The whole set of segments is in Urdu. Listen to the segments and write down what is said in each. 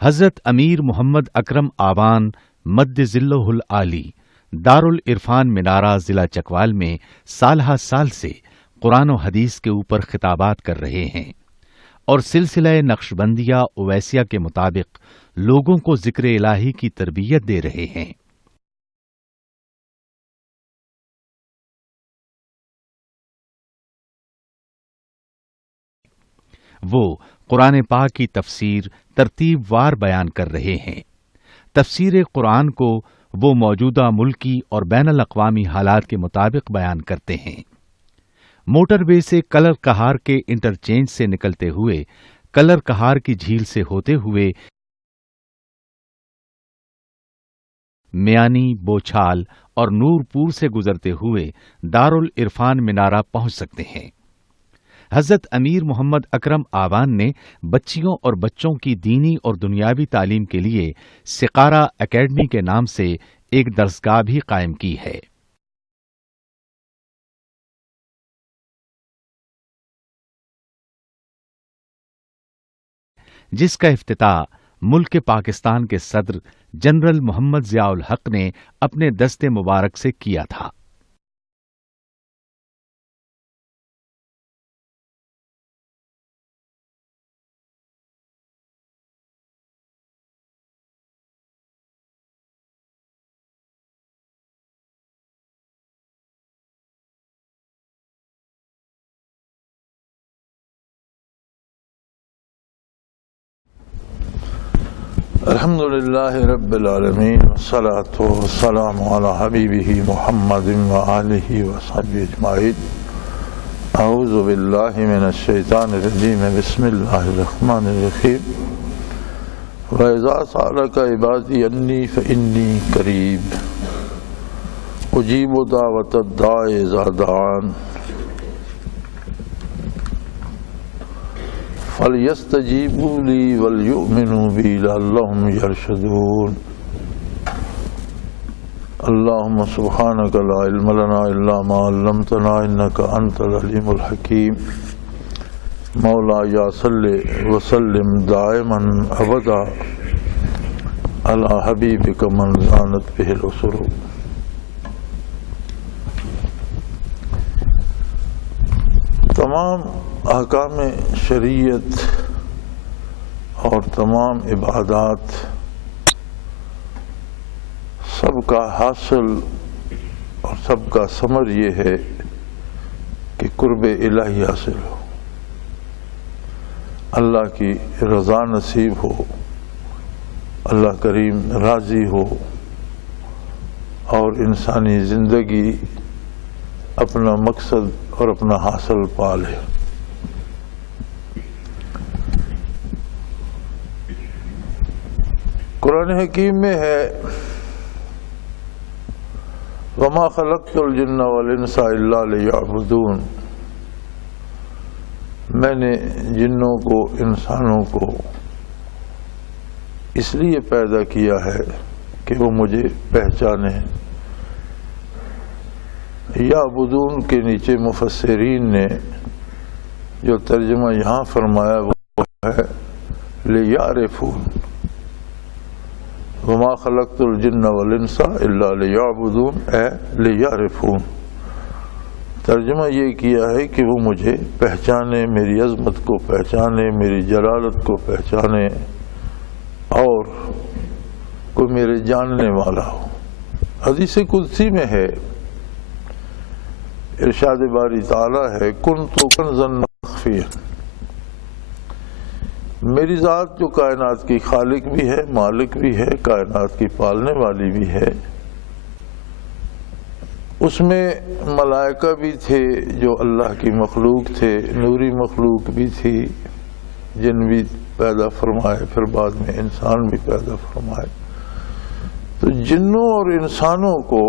حضرت امیر محمد اکرم آوان مد ظلہ العالی دارالعرفان منارہ ضلع چکوال میں سالہ سال سے قرآن و حدیث کے اوپر خطابات کر رہے ہیں اور سلسلہ نقشبندیہ اویسیہ کے مطابق لوگوں کو ذکر الہی کی تربیت دے رہے ہیں۔ وہ قرآن پاک کی تفسیر ترتیب وار بیان کر رہے ہیں۔ تفسیر قرآن کو وہ موجودہ ملکی اور بین الاقوامی حالات کے مطابق بیان کرتے ہیں۔ موٹر وے سے کلر کہار کے انٹرچینج سے نکلتے ہوئے کلر کہار کی جھیل سے ہوتے ہوئے میانی، بوچھال اور نورپور سے گزرتے ہوئے دارالعرفان منارہ پہنچ سکتے ہیں۔ حضرت امیر محمد اکرم آوان نے بچیوں اور بچوں کی دینی اور دنیاوی تعلیم کے لیے سقارہ اکیڈمی کے نام سے ایک درسگاہ بھی قائم کی ہے۔ جس کا افتتاح ملک پاکستان کے صدر جنرل محمد ضیاء الحق نے اپنے دست مبارک سے کیا تھا۔ الحمد للہ رب العالمین والصلاة والسلام علی حبیبہ محمد وآلہ وصحبہ اجمعین۔ اعوذ باللہ من الشیطان الرجیم، بسم اللہ الرحمن الرحیم۔ وَإِذَا سَأَلَكَ عِبَادِي عَنِّي فَإِنِّي قَرِيبٌ أُجِيبُ دَعْوَةَ الدَّاعِ إِذَا دَعَانِ فَلْيَسْتَجِيبُوا لِي وَلْيُؤْمِنُوا بِي لَعَلَّهُمْ يَرْشُدُونَ۔ اللهم سبحانك لا علم لنا إلا ما علمتنا إنك أنت العليم الحكيم۔ مولاي صل وسلم دائما أبدا على حبيبك من زانت به الأسر۔ تمام احکام شریعت اور تمام عبادات سب کا حاصل اور سب کا ثمر یہ ہے کہ قرب الہی حاصل ہو، اللہ کی رضا نصیب ہو، اللہ کریم راضی ہو اور انسانی زندگی اپنا مقصد اور اپنا حاصل پا لے۔ قرآن حکیم میں ہے وَمَا خَلَقْتُ الْجِنَّ وَالْإِنسَ إِلَّا لِيَعْبُدُونَ، میں نے جنوں کو انسانوں کو اس لیے پیدا کیا ہے کہ وہ مجھے پہچانیں۔ یعبدون کے نیچے مفسرین نے جو ترجمہ یہاں فرمایا وہ ہے لیعرفون، وما خلقت الجن والانس الا لیعبدون اے لیعرفون۔ ترجمہ یہ کیا ہے کہ وہ مجھے پہچانے، میری عظمت کو پہچانے، میری جلالت کو پہچانے اور کوئی میرے جاننے والا ہو۔ حدیث قدسی میں ہے، ارشاد باری تعالی ہے کنت کنزا مخفیا، میری ذات جو کائنات کی خالق بھی ہے، مالک بھی ہے، کائنات کی پالنے والی بھی ہے، اس میں ملائکہ بھی تھے جو اللہ کی مخلوق تھے، نوری مخلوق بھی تھی، جن بھی پیدا فرمائے، پھر بعد میں انسان بھی پیدا فرمائے۔ تو جنوں اور انسانوں کو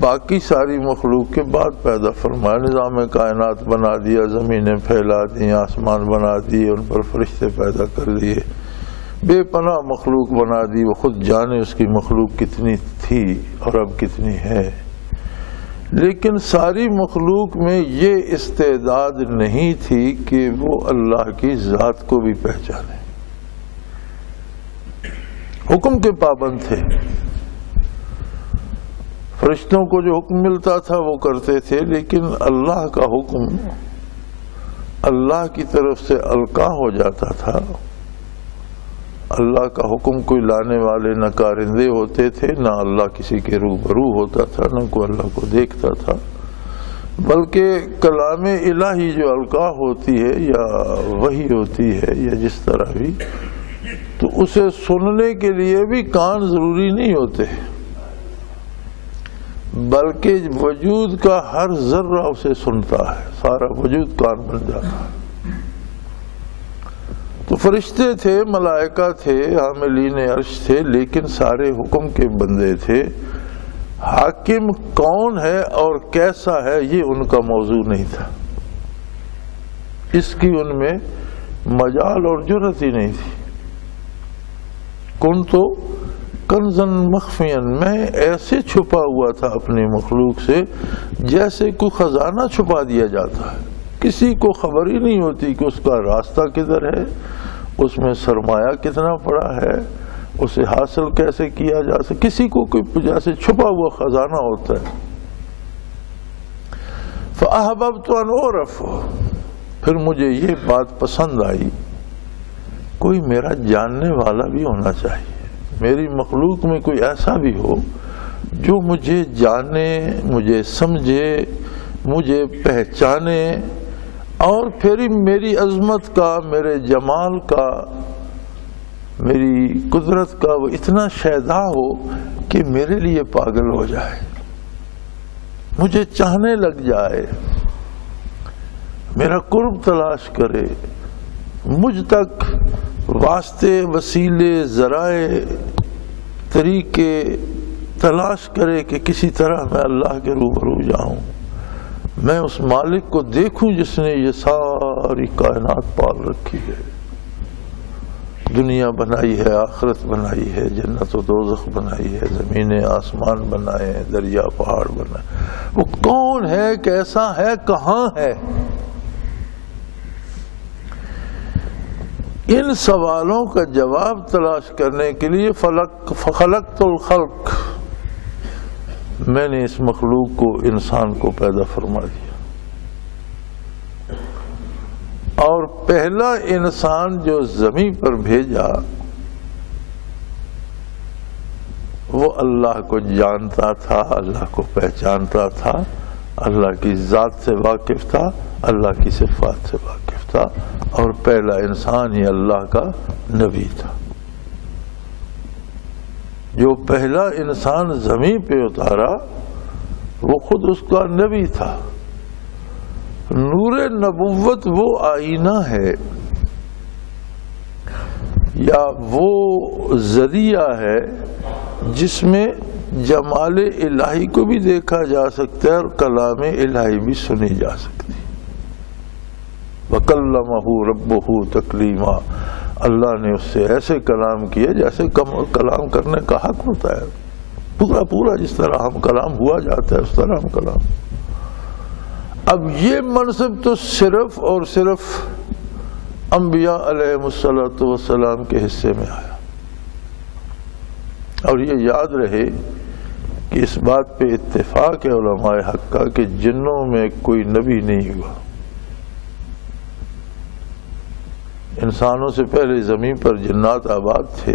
باقی ساری مخلوق کے بعد پیدا فرمایا، نظام کائنات بنا دیا، زمینیں پھیلا دی، آسمان بنا دیے، ان پر فرشتے پیدا کر دیے، بے پناہ مخلوق بنا دی۔ وہ خود جانے اس کی مخلوق کتنی تھی اور اب کتنی ہے۔ لیکن ساری مخلوق میں یہ استعداد نہیں تھی کہ وہ اللہ کی ذات کو بھی پہچانے. حکم کے پابند تھے. فرشتوں کو جو حکم ملتا تھا وہ کرتے تھے، لیکن اللہ کا حکم اللہ کی طرف سے القاء ہو جاتا تھا. اللہ کا حکم کوئی لانے والے نہ کارندے ہوتے تھے، نہ اللہ کسی کے روبرو ہوتا تھا، نہ کوئی اللہ کو دیکھتا تھا، بلکہ کلام الہی جو القاء ہوتی ہے یا وحی ہوتی ہے یا جس طرح بھی، تو اسے سننے کے لیے بھی کان ضروری نہیں ہوتے، بلکہ وجود کا ہر ذرہ اسے سنتا ہے، سارا وجود کان بن جاتا ہے. تو فرشتے تھے، ملائکہ تھے، حاملین عرش تھے، لیکن سارے حکم کے بندے تھے. حاکم کون ہے اور کیسا ہے یہ ان کا موضوع نہیں تھا، اس کی ان میں مجال اور جرأت ہی نہیں تھی. کنتو کنزن مخفین، میں ایسے چھپا ہوا تھا اپنی مخلوق سے جیسے کوئی خزانہ چھپا دیا جاتا ہے. کسی کو خبر ہی نہیں ہوتی کہ اس کا راستہ کدھر ہے، اس میں سرمایہ کتنا پڑا ہے، اسے حاصل کیسے کیا جا سکے. کسی کو کوئی جیسے چھپا ہوا خزانہ ہوتا ہے. فَأَحْبَبْتُ أَنْ أُعْرَفَ، پھر مجھے یہ بات پسند آئی، کوئی میرا جاننے والا بھی ہونا چاہیے. میری مخلوق میں کوئی ایسا بھی ہو جو مجھے جانے، مجھے سمجھے، مجھے پہچانے، اور پھر میری عظمت کا، میرے جمال کا، میری قدرت کا وہ اتنا شیدا ہو کہ میرے لیے پاگل ہو جائے، مجھے چاہنے لگ جائے، میرا قرب تلاش کرے، مجھ تک واسطے، وسیلے، ذرائع، طریقے تلاش کرے کہ کسی طرح میں اللہ کے روبرو جاؤں، میں اس مالک کو دیکھوں جس نے یہ ساری کائنات پال رکھی ہے، دنیا بنائی ہے، آخرت بنائی ہے، جنت و دوزخ بنائی ہے، زمین آسمان بنائے ہیں، دریا پہاڑ بنائے. وہ کون ہے، کیسا ہے، کہاں ہے؟ ان سوالوں کا جواب تلاش کرنے کے لیے فخلقت الخلق، میں نے اس مخلوق کو، انسان کو پیدا فرما دیا. اور پہلا انسان جو زمین پر بھیجا وہ اللہ کو جانتا تھا، اللہ کو پہچانتا تھا، اللہ کی ذات سے واقف تھا، اللہ کی صفات سے واقف تھا، اور پہلا انسان ہی اللہ کا نبی تھا. جو پہلا انسان زمین پہ اتارا وہ خود اس کا نبی تھا. نور نبوت وہ آئینہ ہے یا وہ ذریعہ ہے جس میں جمال الہی کو بھی دیکھا جا سکتا ہے اور کلام الہی بھی سنی جا سکتی. وَكَلَّمَهُ رَبُّهُ تَكْلِيمًا، اللہ نے اس سے ایسے کلام کیے جیسے کلام کرنے کا حق ہوتا ہے، پورا جس طرح ہم کلام ہوا جاتا ہے اس طرح ہم کلام. اب یہ منصب تو صرف اور صرف انبیاء علیہ السلام کے حصے میں آیا. اور یہ یاد رہے کہ اس بات پہ اتفاق ہے علماء حق کا کہ جنوں میں کوئی نبی نہیں ہوا. انسانوں سے پہلے زمین پر جنات آباد تھے.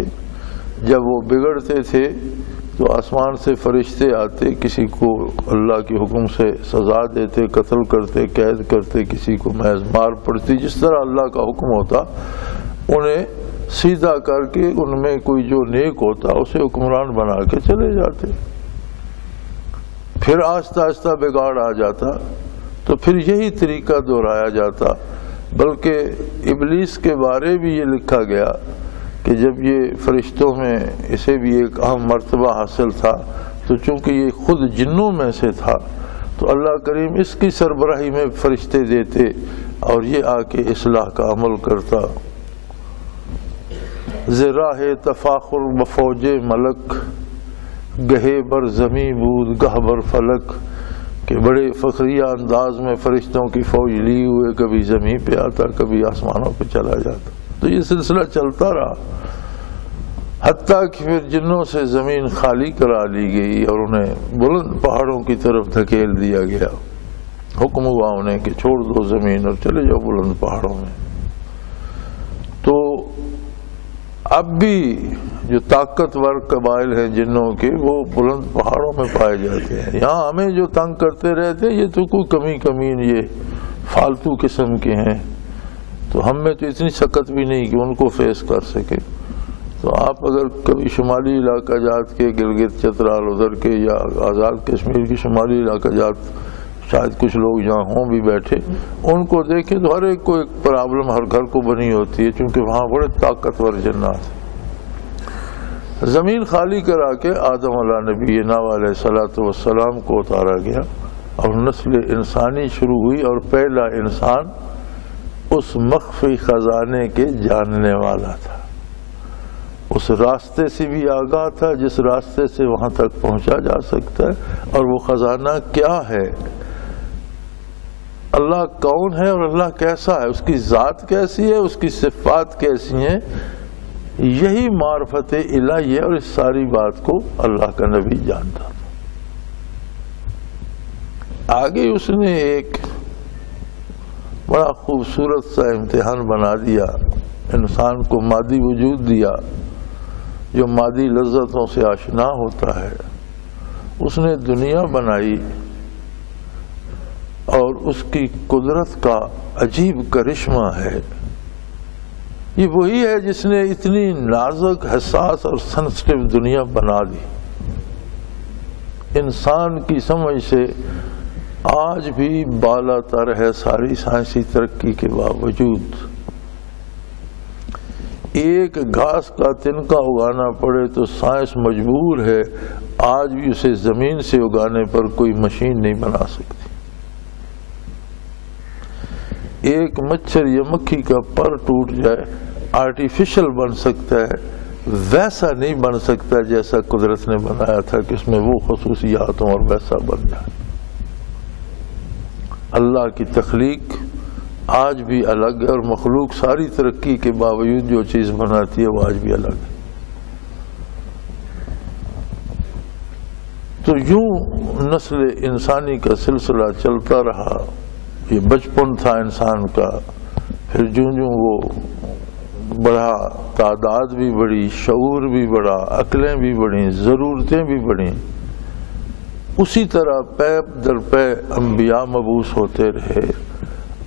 جب وہ بگڑتے تھے تو آسمان سے فرشتے آتے، کسی کو اللہ کے حکم سے سزا دیتے، قتل کرتے، قید کرتے، کسی کو محض مار پڑتی، جس طرح اللہ کا حکم ہوتا انہیں سیدھا کر کے ان میں کوئی جو نیک ہوتا اسے حکمران بنا کے چلے جاتے. پھر آہستہ آہستہ بگاڑ آ جاتا تو پھر یہی طریقہ دہرایا جاتا. بلکہ ابلیس کے بارے بھی یہ لکھا گیا کہ جب یہ فرشتوں میں اسے بھی ایک اہم مرتبہ حاصل تھا تو چونکہ یہ خود جنوں میں سے تھا تو اللہ کریم اس کی سربراہی میں فرشتے دیتے اور یہ آ کے اصلاح کا عمل کرتا. زراہ تفاخر بفوج ملک، گہے بر زمیں بود گہ بر فلک، کہ بڑے فخریہ انداز میں فرشتوں کی فوج لی ہوئے کبھی زمین پہ آتا کبھی آسمانوں پہ چلا جاتا. تو یہ سلسلہ چلتا رہا حتیٰ کہ پھر جنوں سے زمین خالی کرا لی گئی اور انہیں بلند پہاڑوں کی طرف دھکیل دیا گیا. حکم ہوا انہیں کہ چھوڑ دو زمین اور چلے جاؤ بلند پہاڑوں میں. تو اب بھی جو طاقتور قبائل ہیں جنوں کے وہ بلند پہاڑوں میں پائے جاتے ہیں. یہاں ہمیں جو تنگ کرتے رہتے ہیں یہ تو کوئی کمین یہ فالتو قسم کے ہیں. تو ہم میں تو اتنی سخت بھی نہیں کہ ان کو فیس کر سکے. تو آپ اگر کبھی شمالی علاقہ جات کے گلگت چترال ادھر کے یا آزاد کشمیر کی شمالی علاقہ جات شاید کچھ لوگ جہاں ہوں بھی بیٹھے ان کو دیکھیں تو ہر ایک کو ایک پرابلم ہر گھر کو بنی ہوتی ہے چونکہ وہاں بڑے طاقتور جنات ہیں. زمین خالی کرا کے آدم علیہ نبینا علیہ الصلوۃ والسلام کو اتارا گیا اور نسل انسانی شروع ہوئی اور پہلا انسان اس مخفی خزانے کے جاننے والا تھا. اس راستے سے بھی آگاہ تھا جس راستے سے وہاں تک پہنچا جا سکتا ہے. اور وہ خزانہ کیا ہے, اللہ کون ہے اور اللہ کیسا ہے, اس کی ذات کیسی ہے, اس کی صفات کیسی ہیں, یہی معرفت الہی ہے. اور اس ساری بات کو اللہ کا نبی جانتا تھا. آگے اس نے ایک بڑا خوبصورت سا امتحان بنا دیا, انسان کو مادی وجود دیا جو مادی لذتوں سے آشنا ہوتا ہے. اس نے دنیا بنائی اور اس کی قدرت کا عجیب کرشمہ ہے. یہ وہی ہے جس نے اتنی نازک, حساس اور سینسٹیو دنیا بنا دی. انسان کی سمجھ سے آج بھی بالا تر ہے ساری سائنسی ترقی کے باوجود. ایک گھاس کا تنکا اگانا پڑے تو سائنس مجبور ہے آج بھی اسے زمین سے اگانے پر کوئی مشین نہیں بنا سکتی. ایک مچھر یا مکھی کا پر ٹوٹ جائے آرٹیفیشل بن سکتا ہے, ویسا نہیں بن سکتا جیسا قدرت نے بنایا تھا کہ اس میں وہ خصوصیات ہوں اور ویسا بن جائے. اللہ کی تخلیق آج بھی الگ ہے اور مخلوق ساری ترقی کے باوجود جو چیز بناتی ہے وہ آج بھی الگ ہے. تو یوں نسل انسانی کا سلسلہ چلتا رہا. یہ بچپن تھا انسان کا, پھر جوں جوں وہ بڑھا, تعداد بھی بڑھی, شعور بھی بڑھا, عقلیں بھی بڑھیں, ضرورتیں بھی بڑھیں. اسی طرح پے در پے انبیاء مبعوث ہوتے رہے.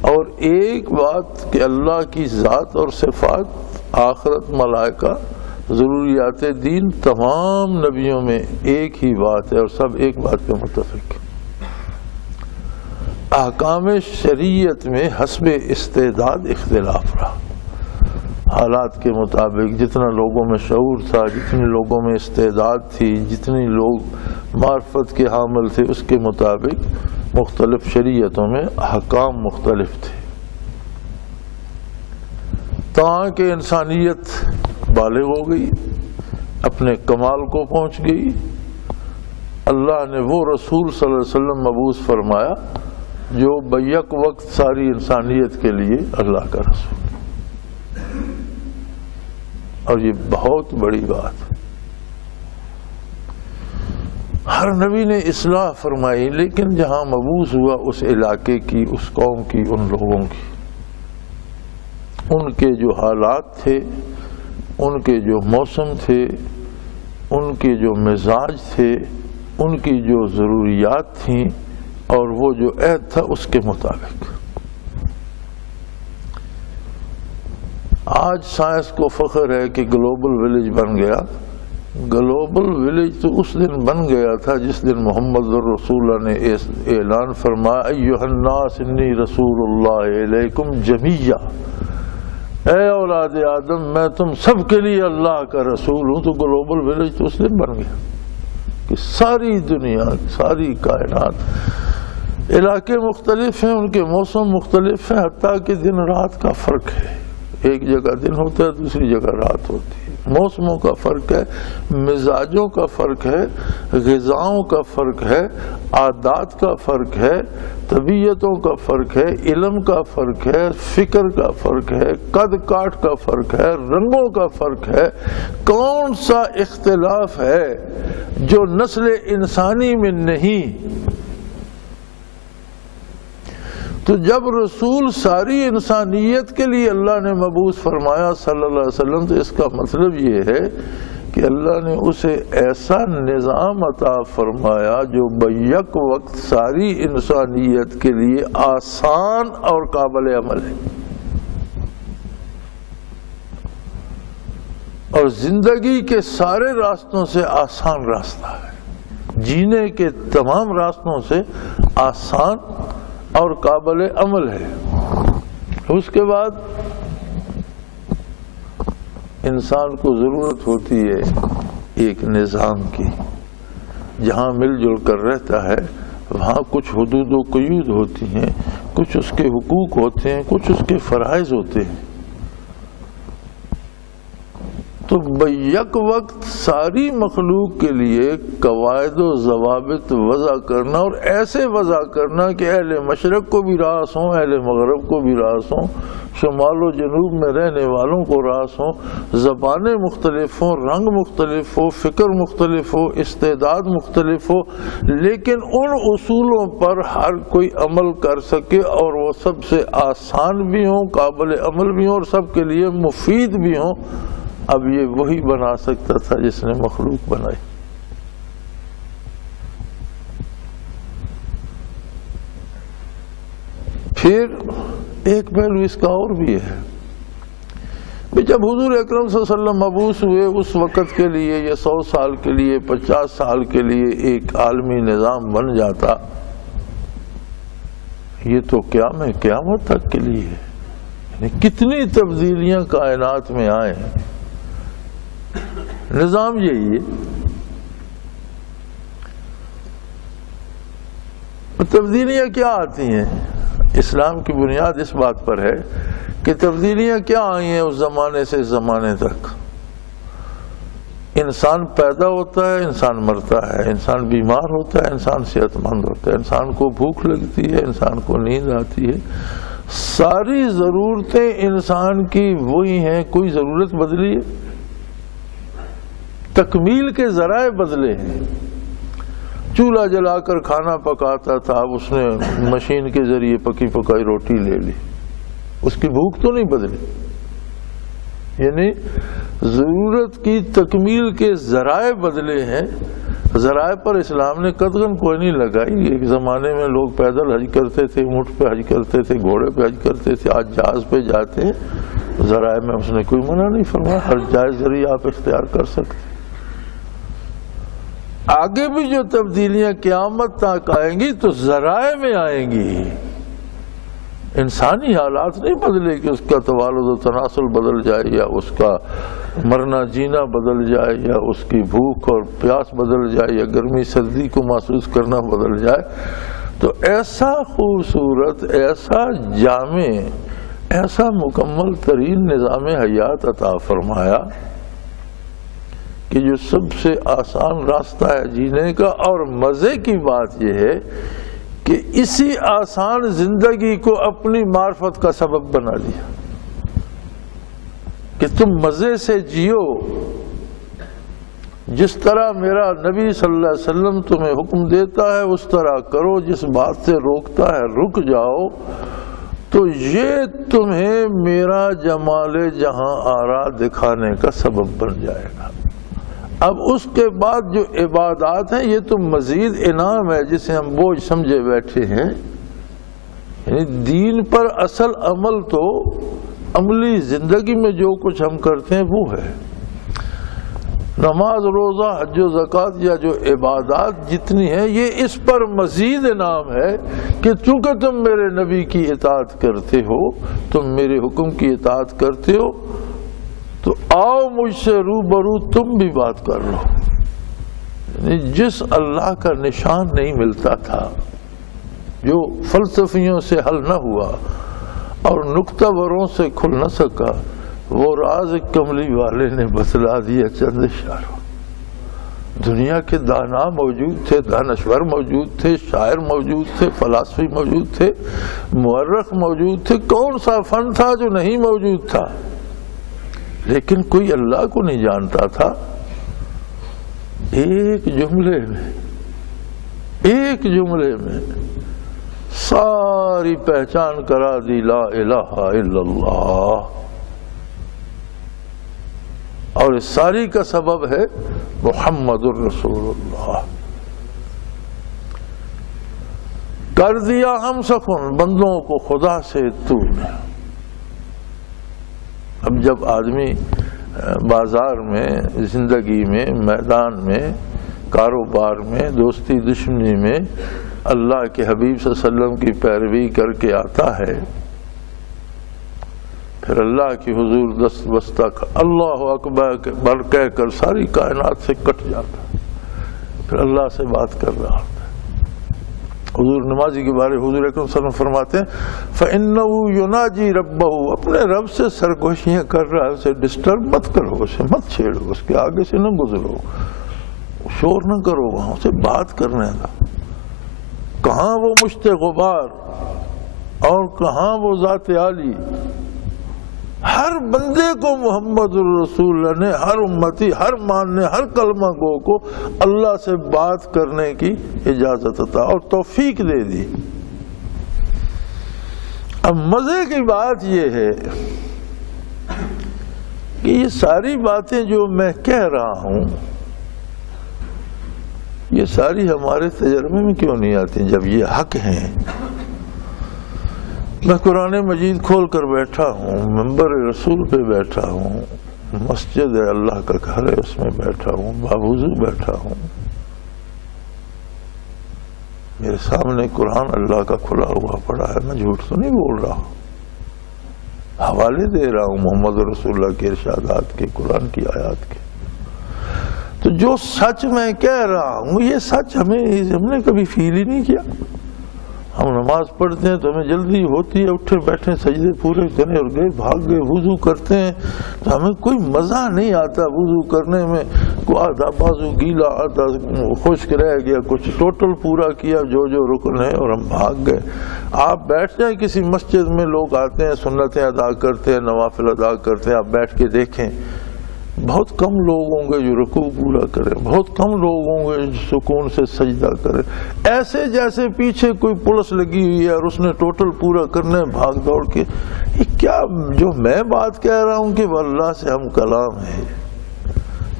اور ایک بات کہ اللہ کی ذات اور صفات, آخرت, ملائکہ, ضروریات دین تمام نبیوں میں ایک ہی بات ہے اور سب ایک بات پہ متفق. احکام شریعت میں حسب استعداد اختلاف رہا. حالات کے مطابق جتنا لوگوں میں شعور تھا, جتنے لوگوں میں استعداد تھی, جتنی لوگ معرفت کے حامل تھے, اس کے مطابق مختلف شریعتوں میں احکام مختلف تھے. تاکہ انسانیت بالغ ہو گئی, اپنے کمال کو پہنچ گئی. اللہ نے وہ رسول صلی اللہ علیہ وسلم مبعوث فرمایا جو بیک وقت ساری انسانیت کے لیے اللہ کا رسول. اور یہ بہت بڑی بات ہے. ہر نبی نے اصلاح فرمائی, لیکن جہاں مبعوث ہوا اس علاقے کی, اس قوم کی, ان لوگوں کی, ان کے جو حالات تھے, ان کے جو موسم تھے, ان کے جو مزاج تھے, ان کی جو ضروریات تھیں اور وہ جو عہد تھا اس کے مطابق. آج سائنس کو فخر ہے کہ گلوبل ولیج بن گیا. گلوبل ولیج تو اس دن بن گیا تھا جس دن محمد رسول اللہ نے اعلان فرمایا ایھا الناس انی رسول اللہ علیکم جمیعا, اے اولاد آدم میں تم سب کے لیے اللہ کا رسول ہوں. تو گلوبل ولیج تو اس دن بن گیا کہ ساری دنیا, ساری کائنات, علاقے مختلف ہیں, ان کے موسم مختلف ہیں, حتیٰ کہ دن رات کا فرق ہے. ایک جگہ دن ہوتا ہے, دوسری جگہ رات ہوتی ہے. موسموں کا فرق ہے، مزاجوں کا فرق ہے، غذاؤں کا فرق ہے، عادات کا فرق ہے، طبیعتوں کا فرق ہے، علم کا فرق ہے، فکر کا فرق ہے، قد کاٹ کا فرق ہے، رنگوں کا فرق ہے۔ کون سا اختلاف ہے جو نسل انسانی میں نہیں؟ تو جب رسول ساری انسانیت کے لیے اللہ نے مبعوث فرمایا صلی اللہ علیہ وسلم، تو اس کا مطلب یہ ہے کہ اللہ نے اسے ایسا نظام عطا فرمایا جو بیک وقت ساری انسانیت کے لیے آسان اور قابل عمل ہے، اور زندگی کے سارے راستوں سے آسان راستہ ہے، جینے کے تمام راستوں سے آسان اور قابل عمل ہے۔ اس کے بعد انسان کو ضرورت ہوتی ہے ایک نظام کی، جہاں مل جل کر رہتا ہے وہاں کچھ حدود و قیود ہوتی ہیں، کچھ اس کے حقوق ہوتے ہیں، کچھ اس کے فرائض ہوتے ہیں۔ تو بیک وقت ساری مخلوق کے لیے قواعد و ضوابط وضع کرنا، اور ایسے وضع کرنا کہ اہل مشرق کو بھی راس ہوں، اہل مغرب کو بھی راس ہوں، شمال و جنوب میں رہنے والوں کو راس ہوں، زبانیں مختلف ہوں، رنگ مختلف ہو، فکر مختلف ہو، استعداد مختلف ہو، لیکن ان اصولوں پر ہر کوئی عمل کر سکے، اور وہ سب سے آسان بھی ہوں، قابل عمل بھی ہوں، اور سب کے لیے مفید بھی ہوں۔ اب یہ وہی بنا سکتا تھا جس نے مخلوق بنائی۔ پھر ایک پہلو اس کا اور بھی ہے، جب حضور اکرم صلی اللہ علیہ وسلم مبعوث ہوئے، اس وقت کے لیے یہ 100 سال کے لیے، 50 سال کے لیے ایک عالمی نظام بن جاتا، یہ تو قیامت تک کے لیے ہے، یعنی کتنی تبدیلیاں کائنات میں آئے ہیں۔ نظام یہی ہے۔ تبدیلیاں کیا آتی ہیں؟ اسلام کی بنیاد اس بات پر ہے کہ تبدیلیاں کیا آئی ہیں اس زمانے سے اس زمانے تک۔ انسان پیدا ہوتا ہے، انسان مرتا ہے، انسان بیمار ہوتا ہے، انسان صحت مند ہوتا ہے، انسان کو بھوک لگتی ہے، انسان کو نیند آتی ہے، ساری ضرورتیں انسان کی وہی ہیں، کوئی ضرورت بدلی ہے؟ تکمیل کے ذرائع بدلے ہیں۔ چولہا جلا کر کھانا پکاتا تھا، اب اس نے مشین کے ذریعے پکی پکائی روٹی لے لی، اس کی بھوک تو نہیں بدلی۔ یعنی ضرورت کی تکمیل کے ذرائع بدلے ہیں۔ ذرائع پر اسلام نے قدغن کوئی نہیں لگائی۔ ایک زمانے میں لوگ پیدل حج کرتے تھے، اونٹ پہ حج کرتے تھے، گھوڑے پہ حج کرتے تھے، آج جہاز پہ جاتے ہیں۔ ذرائع میں اس نے کوئی منع نہیں فرمایا، ہر جائز ذریعہ آپ اختیار کر سکتے۔ آگے بھی جو تبدیلیاں قیامت تک آئیں گی تو ذرائع میں آئیں گی، انسانی حالات نہیں بدلے کہ اس کا توالد و تناسل بدل جائے، یا اس کا مرنا جینا بدل جائے، یا اس کی بھوک اور پیاس بدل جائے، یا گرمی سردی کو محسوس کرنا بدل جائے۔ تو ایسا خوبصورت، ایسا جامع، ایسا مکمل ترین نظام حیات عطا فرمایا کہ جو سب سے آسان راستہ ہے جینے کا۔ اور مزے کی بات یہ ہے کہ اسی آسان زندگی کو اپنی معرفت کا سبب بنا دیا کہ تم مزے سے جیو، جس طرح میرا نبی صلی اللہ علیہ وسلم تمہیں حکم دیتا ہے اس طرح کرو، جس بات سے روکتا ہے رک جاؤ، تو یہ تمہیں میرا جمال جہاں آرا دکھانے کا سبب بن جائے گا۔ اب اس کے بعد جو عبادات ہیں یہ تو مزید انعام ہے جسے ہم بوجھ سمجھے بیٹھے ہیں۔ یعنی دین پر اصل عمل تو عملی زندگی میں جو کچھ ہم کرتے ہیں وہ ہے۔ نماز، روزہ، حج و زکوٰۃ یا جو عبادات جتنی ہیں یہ اس پر مزید انعام ہے کہ چونکہ تم میرے نبی کی اطاعت کرتے ہو، تم میرے حکم کی اطاعت کرتے ہو، تو آؤ مجھ سے روبرو تم بھی بات کر لو۔ یعنی جس اللہ کا نشان نہیں ملتا تھا، جو فلسفیوں سے حل نہ ہوا اور نکتہ وروں سے کھل نہ سکا، وہ راز کملی والے نے بتلا دیا چند اشاروں. دنیا کے دانا موجود تھے، دانشور موجود تھے، شاعر موجود تھے، فلاسفی موجود تھے، مورخ موجود تھے. کون سا فن تھا جو نہیں موجود تھا؟ لیکن کوئی اللہ کو نہیں جانتا تھا. ایک جملے میں ساری پہچان کرا دی لا الہ الا اللہ. اور اس ساری کا سبب ہے محمد الرسول اللہ. کر دیا ہم سکون بندوں کو خدا سے تو نے. اب جب آدمی بازار میں، زندگی میں، میدان میں، کاروبار میں، دوستی دشمنی میں اللہ کے حبیب صلی اللہ علیہ وسلم کی پیروی کر کے آتا ہے، پھر اللہ کی حضور دست بستہ اللہ اکبر کہہ کر ساری کائنات سے کٹ جاتا ہے، پھر اللہ سے بات کر رہا ہوتا ہے. حضور نمازی کے بارے حضور اکرم صلی اللہ علیہ وسلم فرماتے ہیں فَإِنَّهُ يُنَاجِي رَبَّهُ. اپنے رب سے سرگوشیاں کر رہا ہے، اسے ڈسٹرب مت کرو، اسے مت چھیڑو، اس کے آگے سے نہ گزرو، شور نہ کرو، وہاں سے بات کرنے کا. کہاں وہ مشت غبار اور کہاں وہ ذات عالی. ہر بندے کو محمد الرسول اللہ نے، ہر امتی، ہر ماننے، ہر کلمہ گو کو اللہ سے بات کرنے کی اجازت عطا اور توفیق دے دی. اب مزے کی بات یہ ہے کہ یہ ساری باتیں جو میں کہہ رہا ہوں یہ ساری ہمارے تجربے میں کیوں نہیں آتی جب یہ حق ہیں. میں قرآن مجید کھول کر بیٹھا ہوں، منبر رسول پہ بیٹھا ہوں، مسجد ہے اللہ کا گھر ہے اس میں بیٹھا ہوں، باوضو بیٹھا ہوں، میرے سامنے قرآن اللہ کا کھلا ہوا پڑا ہے. میں جھوٹ تو نہیں بول رہا ہوں، حوالے دے رہا ہوں محمد رسول اللہ کے ارشادات کے، قرآن کی آیات کے. تو جو سچ میں کہہ رہا ہوں یہ سچ ہم نے کبھی فیل ہی نہیں کیا. ہم نماز پڑھتے ہیں تو ہمیں جلدی ہوتی ہے، اٹھے بیٹھے سجدے پورے کریں اور گئے بھاگ گئے. وضو کرتے ہیں تو ہمیں کوئی مزہ نہیں آتا وضو کرنے میں. کوئی آدھا بازو گیلا، آدھا خشک رہ گیا، کچھ ٹوٹل پورا کیا جو رکن ہے اور ہم بھاگ گئے. آپ بیٹھ جائیں کسی مسجد میں، لوگ آتے ہیں سنتیں ادا کرتے ہیں، نوافل ادا کرتے ہیں، آپ بیٹھ کے دیکھیں بہت کم لوگ ہوں گے جو رکوع پورا کریں، بہت کم لوگ ہوں گے جو سکون سے سجدہ کریں. ایسے جیسے پیچھے کوئی پولیس لگی ہوئی ہے اور اس نے ٹوٹل پورا کرنا ہے بھاگ دوڑ کے. یہ کیا جو میں بات کہہ رہا ہوں کہ وہ اللہ سے ہم کلام ہے.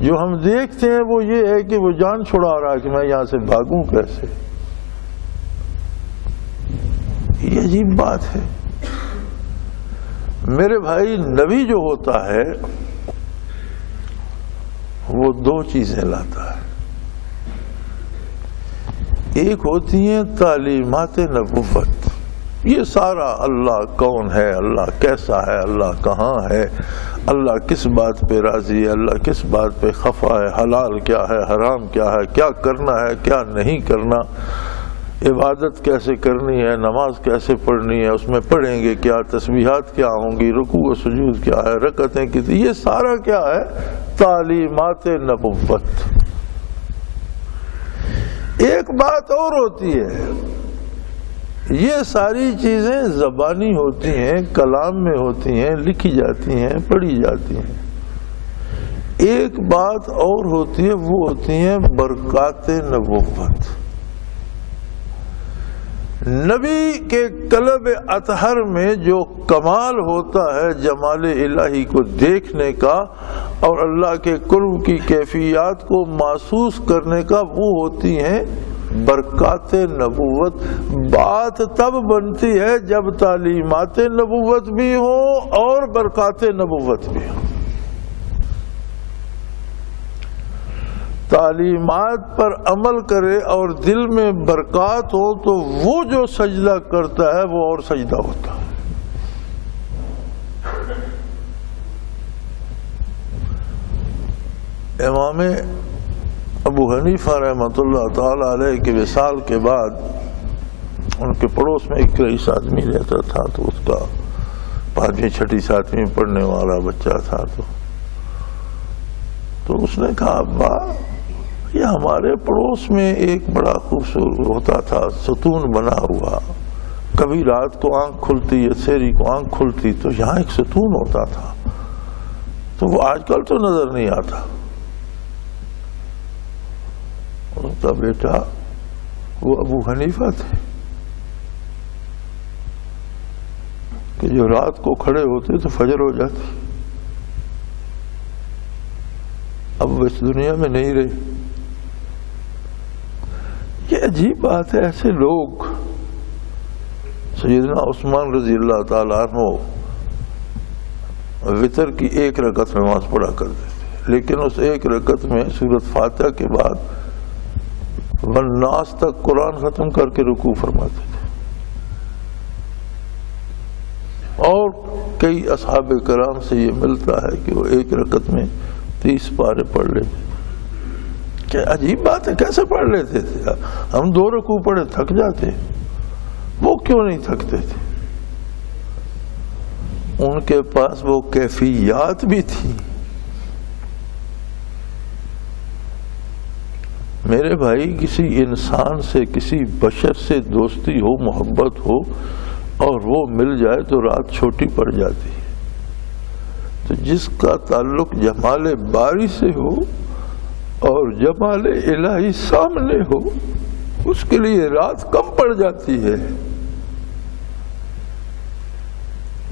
جو ہم دیکھتے ہیں وہ یہ ہے کہ وہ جان چھڑا رہا ہے کہ میں یہاں سے بھاگوں کیسے. یہ عجیب بات ہے میرے بھائی. نبی جو ہوتا ہے وہ دو چیزیں لاتا ہے. ایک ہوتی ہیں تعلیمات نبوت، یہ سارا اللہ کون ہے، اللہ کیسا ہے، اللہ کہاں ہے، اللہ کس بات پہ راضی ہے، اللہ کس بات پہ خفا ہے، حلال کیا ہے، حرام کیا ہے، کیا کرنا ہے، کیا نہیں کرنا، عبادت کیسے کرنی ہے، نماز کیسے پڑھنی ہے، اس میں پڑھیں گے کیا، تسبیحات کیا ہوں گی، رکوع و سجود کیا ہے، رکعتیں کتنی، یہ سارا کیا ہے تعلیمات نبوت. ایک بات اور ہوتی ہے، یہ ساری چیزیں زبانی ہوتی ہیں، کلام میں ہوتی ہیں، لکھی جاتی ہیں، پڑھی جاتی ہیں. ایک بات اور ہوتی ہے، وہ ہوتی ہیں برکات نبوت. نبی کے قلب اطہر میں جو کمال ہوتا ہے جمال الہی کو دیکھنے کا اور اللہ کے قرب کی کیفیات کو محسوس کرنے کا، وہ ہوتی ہیں برکات نبوت. بات تب بنتی ہے جب تعلیمات نبوت بھی ہوں اور برکات نبوت بھی ہوں. تعلیمات پر عمل کرے اور دل میں برکات ہو تو وہ جو سجدہ کرتا ہے وہ اور سجدہ ہوتا ہے. امام ابو حنیفہ رحمۃ اللہ تعالی علیہ کے وصال کے بعد ان کے پڑوس میں ایک رئیس آدمی رہتا تھا، تو اس کا 5ویں 6ٹھی 7ویں پڑھنے والا بچہ تھا تو اس نے کہا ابا یہ ہمارے پڑوس میں ایک بڑا خوبصورت ہوتا تھا ستون بنا ہوا، کبھی رات کو آنکھ کھلتی یا سحری کو آنکھ کھلتی تو یہاں ایک ستون ہوتا تھا، تو وہ آج کل تو نظر نہیں آتا۔ اس کا بیٹا وہ ابو حنیفہ تھے کہ جو رات کو کھڑے ہوتے تو فجر ہو جاتی، اب وہ اس دنیا میں نہیں رہے۔ یہ عجیب بات ہے، ایسے لوگ سیدنا عثمان رضی اللہ تعالیٰ عنہ وتر کی 1 رکعت نماز پڑھا کرتے تھے، لیکن اس 1 رکعت میں سورۃ فاتحہ کے بعد والناس تک قرآن ختم کر کے رکوع فرماتے تھے، اور کئی اصحاب کرام سے یہ ملتا ہے کہ وہ 1 رکعت میں 30 پارے پڑھ لیتے۔ کیا عجیب بات ہے، کیسے پڑھ لیتے تھے؟ ہم 2 رکوع پڑھے تھک جاتے، وہ کیوں نہیں تھکتے تھے؟ ان کے پاس وہ کیفیات بھی تھی۔ میرے بھائی، کسی انسان سے، کسی بشر سے دوستی ہو، محبت ہو اور وہ مل جائے تو رات چھوٹی پڑ جاتی ہے، تو جس کا تعلق جمال باری سے ہو اور جمال الہی سامنے ہو اس کے لیے رات کم پڑ جاتی ہے،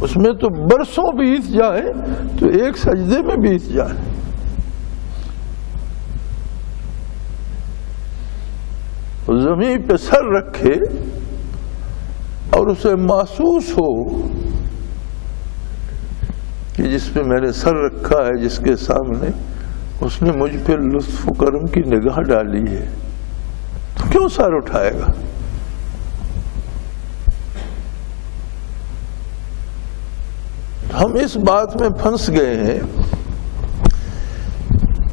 اس میں تو برسوں بیت جائے تو ایک سجدے میں بیت جائے۔ زمین پہ سر رکھے اور اسے محسوس ہو کہ جس پہ میں نے سر رکھا ہے، جس کے سامنے، اس نے مجھ پہ لطف و کرم کی نگاہ ڈالی ہے، تو کیوں سر اٹھائے گا؟ ہم اس بات میں پھنس گئے ہیں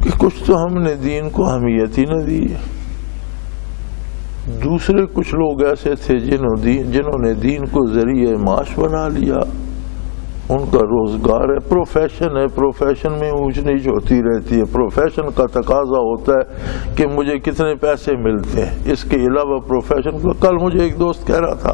کہ کچھ تو ہم نے دین کو اہمیت ہی نہ دی، دوسرے کچھ لوگ ایسے تھے جنہوں نے دین کو ذریعہ معاش بنا لیا، ان کا روزگار ہے، پروفیشن ہے، پروفیشن میں اونچ نیچ ہوتی رہتی ہے، پروفیشن کا تقاضا ہوتا ہے کہ مجھے کتنے پیسے ملتے ہیں، اس کے علاوہ پروفیشن کو۔ کل مجھے ایک دوست کہہ رہا تھا،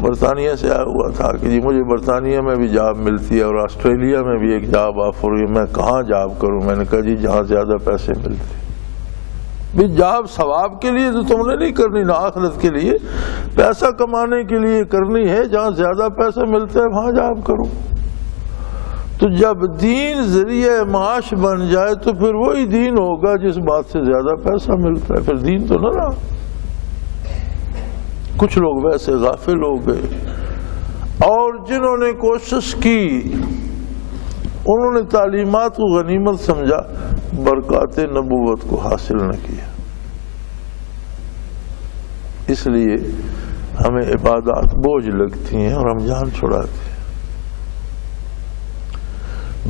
برطانیہ سے آیا ہوا تھا، کہ جی مجھے برطانیہ میں بھی جاب ملتی ہے اور آسٹریلیا میں بھی ایک جاب آفر ہوئی، میں کہاں جاب کروں؟ میں نے کہا جی جہاں زیادہ پیسے ملتے۔ بھی جاب ثواب کے لیے تو تم نے نہیں کرنی، نہ آخرت کے لیے، پیسہ کمانے کے لیے کرنی ہے، جہاں زیادہ پیسہ ملتا ہے وہاں جاب کرو۔ تو جب دین ذریعہ معاش بن جائے تو پھر وہی دین ہوگا جس بات سے زیادہ پیسہ ملتا ہے، پھر دین تو نہ رہا۔ کچھ لوگ ویسے غافل ہو گئے، اور جنہوں نے کوشش کی انہوں نے تعلیمات کو غنیمت سمجھا، برکات نبوت کو حاصل نہ کیا۔ اس لیے ہمیں عبادات بوجھ لگتی ہیں اور ہم جان چھڑاتے ہیں۔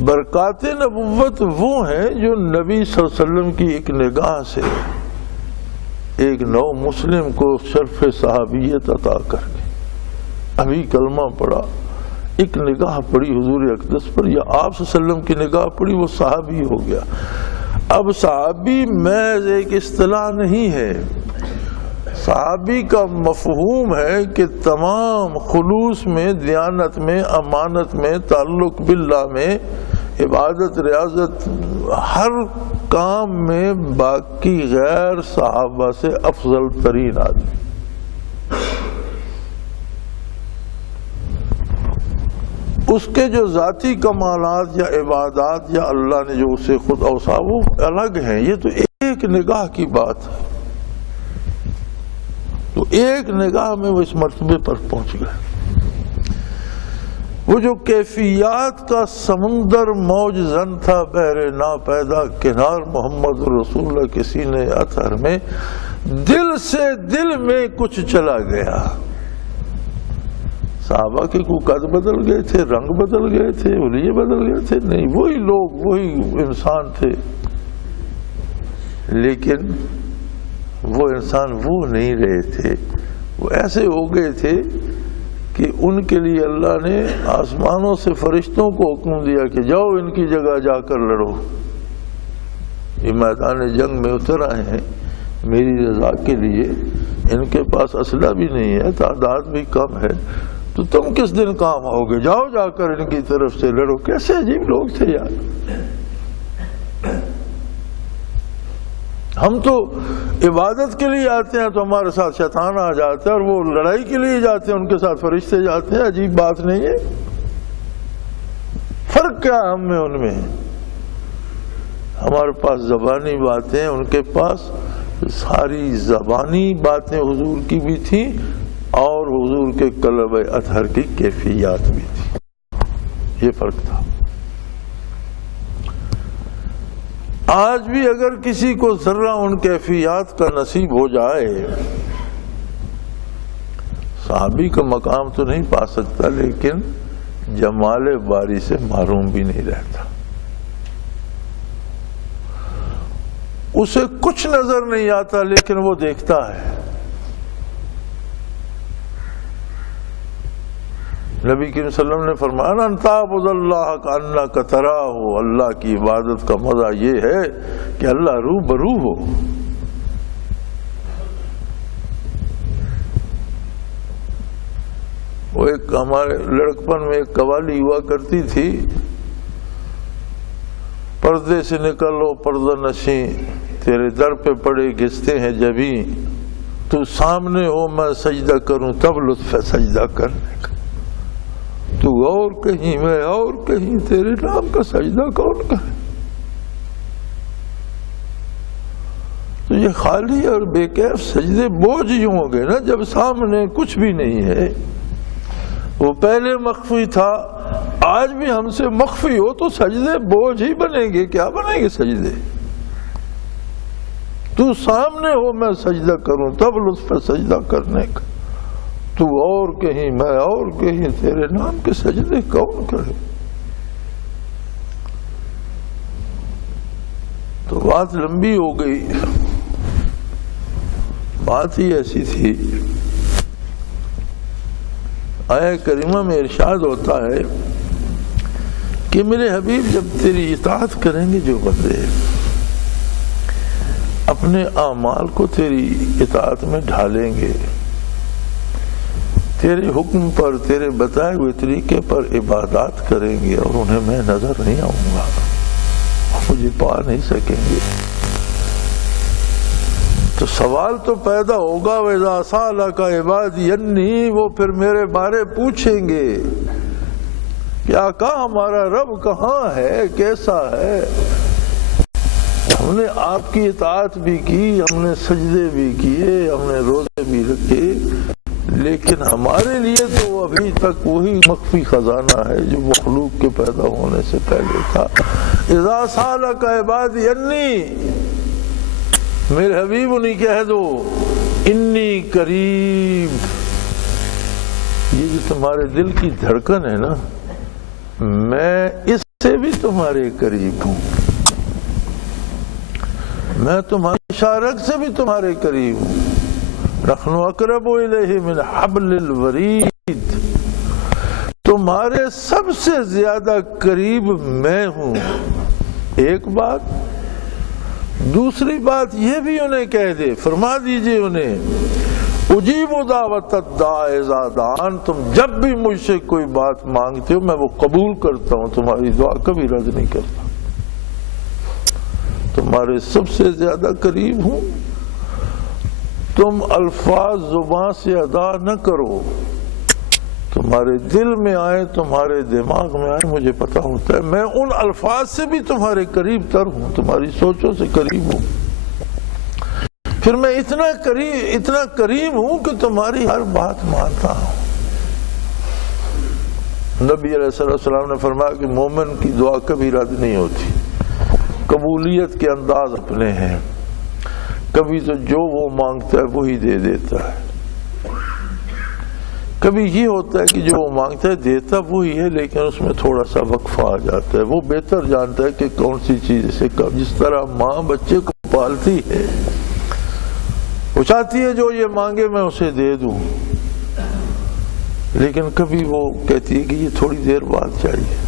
برکات نبوت وہ ہیں جو نبی صلی اللہ علیہ وسلم کی ایک نگاہ سے ایک نو مسلم کو شرف صحابیت عطا کر کے، ابھی کلمہ پڑھا، ایک نگاہ پڑی حضور اقدس پر یا آپ صلی اللہ علیہ وسلم کی نگاہ پڑی، وہ صحابی ہو گیا۔ اب صحابی محض ایک اصطلاح نہیں ہے، صحابی کا مفہوم ہے کہ تمام خلوص میں، دیانت میں، امانت میں، تعلق باللہ میں، عبادت، ریاضت، ہر کام میں باقی غیر صحابہ سے افضل ترین آدمی۔ اس کے جو ذاتی کمالات یا عبادات یا اللہ نے جو اسے خود اوصاف، وہ الگ ہیں۔ یہ تو ایک نگاہ کی بات ہے، تو ایک نگاہ میں وہ اس مرتبے پر پہنچ گئے۔ وہ جو کیفیات کا سمندر موج زن تھا بحر ناپیدا کنار محمد رسول اللہ کے سینے اطہر میں، دل سے دل میں کچھ چلا گیا۔ صحابہ کے کوئی قد بدل گئے تھے، رنگ بدل گئے تھے، ولیے بدل گئے تھے؟ نہیں، وہی لوگ، وہی انسان تھے، لیکن وہ انسان وہ نہیں رہے تھے، وہ ایسے ہو گئے تھے کہ ان کے لیے اللہ نے آسمانوں سے فرشتوں کو حکم دیا کہ جاؤ ان کی جگہ جا کر لڑو، یہ میدان جنگ میں اتر آئے ہیں میری رضا کے لیے، ان کے پاس اسلحہ بھی نہیں ہے، تعداد بھی کم ہے، تو تم کس دن کام آؤ گے، جاؤ جا کر ان کی طرف سے لڑو۔ کیسے عجیب لوگ تھے یار۔ ہم تو عبادت کے لیے آتے ہیں تو ہمارے ساتھ شیطان آ جاتا ہے، اور وہ لڑائی کے لیے جاتے ہیں ان کے ساتھ فرشتے جاتے ہیں، عجیب بات نہیں ہے؟ فرق کیا ہے ہم میں ان میں؟ ہمارے پاس زبانی باتیں، ان کے پاس ساری زبانی باتیں حضور کی بھی تھی اور حضور کے قلب اطہر کی کیفیات بھی تھی، یہ فرق تھا۔ آج بھی اگر کسی کو ذرہ ان کیفیات کا نصیب ہو جائے، صحابی کا مقام تو نہیں پا سکتا لیکن جمال باری سے محروم بھی نہیں رہتا۔ اسے کچھ نظر نہیں آتا لیکن وہ دیکھتا ہے۔ نبی کریم صلی اللہ علیہ وسلم نے فرمایا ان تعبد اللہ کانک تراہ، اللہ کی عبادت کا مزہ یہ ہے کہ اللہ رو برو ہو۔ وہ ایک ہمارے لڑکپن میں ایک قوالی ہوا کرتی تھی، پردے سے نکلو پردہ نشیں، تیرے در پہ پڑے گھستے ہیں جبیں، تو سامنے ہو میں سجدہ کروں تب لطف ہے سجدہ کرنے کا، تو اور کہیں میں اور کہیں تیرے نام کا سجدہ کون کرے؟ تو یہ خالی اور بے کیف سجدے بوجھ ہی ہوں گے نا جب سامنے کچھ بھی نہیں ہے۔ وہ پہلے مخفی تھا، آج بھی ہم سے مخفی ہو تو سجدے بوجھ ہی بنیں گے، کیا بنیں گے سجدے؟ تو سامنے ہو میں سجدہ کروں تب لطف ہے سجدہ کرنے کا، تو اور کہیں میں اور کہیں تیرے نام کے سجدے کون کرے؟ تو بات لمبی ہو گئی، بات ہی ایسی تھی۔ آیہ کریمہ میں ارشاد ہوتا ہے کہ میرے حبیب جب تیری اطاعت کریں گے جو بندے، اپنے اعمال کو تیری اطاعت میں ڈھالیں گے، تیرے حکم پر تیرے بتائے ہوئے طریقے پر عبادات کریں گے، اور انہیں میں نظر نہیں آؤں گا، مجھے پا نہیں سکیں گے، تو سوال تو پیدا ہوگا وَإِذَا سَأَلَكَ عِبَادِي عَنِّي، وہ پھر میرے بارے پوچھیں گے کہ آقا ہمارا رب کہاں ہے، کیسا ہے؟ ہم نے آپ کی اطاعت بھی کی، ہم نے سجدے بھی کیے، ہم نے روزے بھی رکھے، لیکن ہمارے لیے تو ابھی تک وہی مخفی خزانہ ہے جو مخلوق کے پیدا ہونے سے پہلے تھا۔ اذا سالک عبادی انی، میرے حبیب انہیں کہہ دو انی قریب، یہ جو تمہارے دل کی دھڑکن ہے نا، میں اس سے بھی تمہارے قریب ہوں، میں تمہاری شارک سے بھی تمہارے قریب ہوں۔ نحن اقرب الیہ من حبل الورید، تمہارے سب سے زیادہ قریب میں ہوں۔ ایک بات، دوسری بات یہ بھی انہیں کہہ دے، فرما دیجئے انہیں اجیب دعوت الداع اذا دعان، تم جب بھی مجھ سے کوئی بات مانگتے ہو میں وہ قبول کرتا ہوں، تمہاری دعا کبھی رد نہیں کرتا، تمہارے سب سے زیادہ قریب ہوں۔ تم الفاظ زبان سے ادا نہ کرو، تمہارے دل میں آئے، تمہارے دماغ میں آئے، مجھے پتا ہوتا ہے میں ان الفاظ سے بھی تمہارے قریب تر ہوں، تمہاری سوچوں سے قریب ہوں، پھر میں اتنا قریب ہوں کہ تمہاری ہر بات مانتا ہوں۔ نبی علیہ السلام نے فرمایا کہ مومن کی دعا کبھی رد نہیں ہوتی، قبولیت کے انداز اپنے ہیں، کبھی تو جو وہ مانگتا ہے وہی دے دیتا ہے، کبھی یہ ہوتا ہے کہ جو وہ مانگتا ہے دیتا وہی ہے لیکن اس میں تھوڑا سا وقفہ آ جاتا ہے، وہ بہتر جانتا ہے کہ کون سی چیز اسے کب، جس طرح ماں بچے کو پالتی ہے، وہ چاہتی ہے جو یہ مانگے میں اسے دے دوں، لیکن کبھی وہ کہتی ہے کہ یہ تھوڑی دیر بعد چاہیے.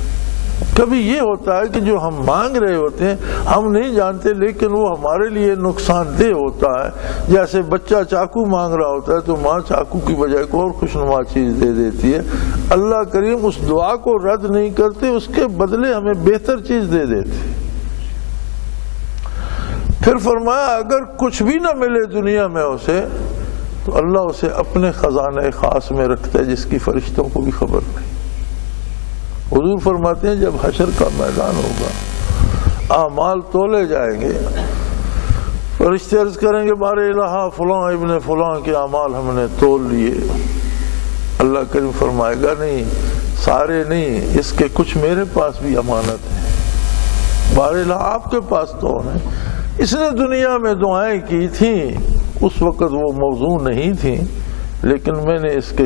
کبھی یہ ہوتا ہے کہ جو ہم مانگ رہے ہوتے ہیں ہم نہیں جانتے لیکن وہ ہمارے لیے نقصان دہ ہوتا ہے. جیسے بچہ چاقو مانگ رہا ہوتا ہے تو ماں چاقو کی بجائے کوئی اور خوشنما چیز دے دیتی ہے. اللہ کریم اس دعا کو رد نہیں کرتے، اس کے بدلے ہمیں بہتر چیز دے دیتے. پھر فرمایا اگر کچھ بھی نہ ملے دنیا میں اسے تو اللہ اسے اپنے خزانے خاص میں رکھتا ہے جس کی فرشتوں کو بھی خبر نہیں. حضور فرماتے ہیں جب حشر کا میدان ہوگا، اعمال تولے جائیں گے، فرشتے عرض کریں گے بار الہ فلاں ابن فلاں کے اعمال ہم نے تول لیے. اللہ کریم فرمائے گا نہیں، سارے نہیں، اس کے کچھ میرے پاس بھی امانت ہے. بار الہ آپ کے پاس تو ہے، اس نے دنیا میں دعائیں کی تھیں، اس وقت وہ موضوع نہیں تھیں، لیکن میں نے اس کے